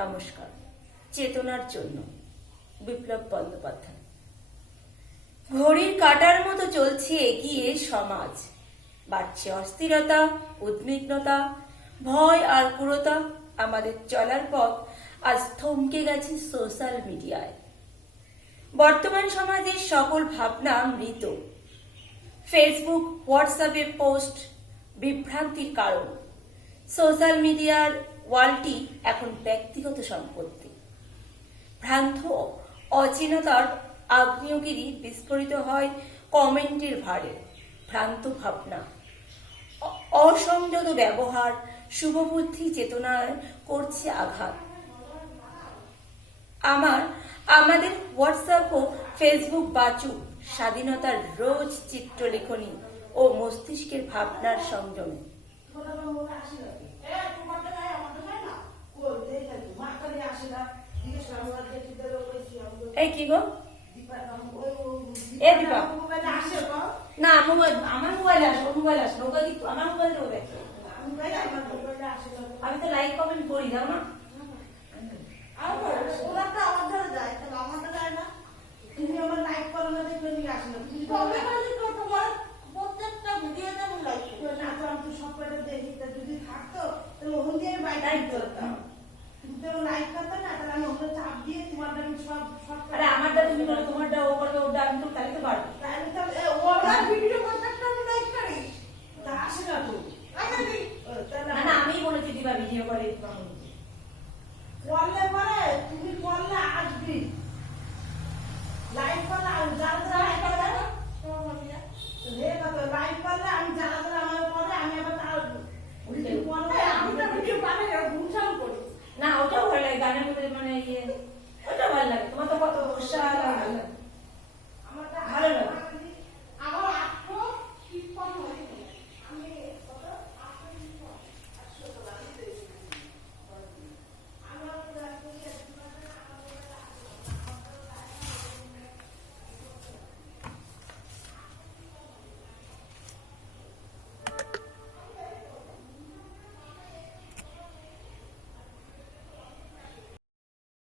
নমস্কার। চেতনার জন্য বিপ্লব বন্দ্যোপাধ্যায়। ঘড়ির কাঁটার মতো চলছে এগিয়ে সমাজ, বাড়ছে অস্থিরতা, উদ্বিগ্নতা, ভয় আর ক্রূরতা। আমাদের চলার পথ আজ থমকে গেছে সোশ্যাল মিডিয়ায়। বর্তমান সমাজের সকল ভাবনা মৃত। ফেসবুক, হোয়াটসঅ্যাপে পোস্ট বিভ্রান্তির কারণ। সোশ্যাল মিডিয়ার ওয়ার্ল্ডটি এখন ব্যক্তিগত সম্পত্তি। ভ্রান্ত অচেনাতার আগ্নেয়গিরি বিস্ফোরিত হয় কমেন্টের ভারে। ভ্রান্ত ভাবনা, অসংযত ব্যবহার শুভবুদ্ধি চেতনায় করছে আঘাত। আমাদের হোয়াটসঅ্যাপ ও ফেসবুক বাঁচুক স্বাধীনতার রোজ চিত্রলেখনী ও মস্তিষ্কের ভাবনার সংযমে। এই কি গো? এ দীপা না, আমার মোবাইল আসবে, আমার মোবাইল দেবো। আমি তো লাইক কমেন্ট করি, দাও না। আমারটা তুমি বলো, তোমারটা ও করবে, ওটা আমি তো তাই তো পারবো। না, আমি বলেছি দিবা ভিডিও করে।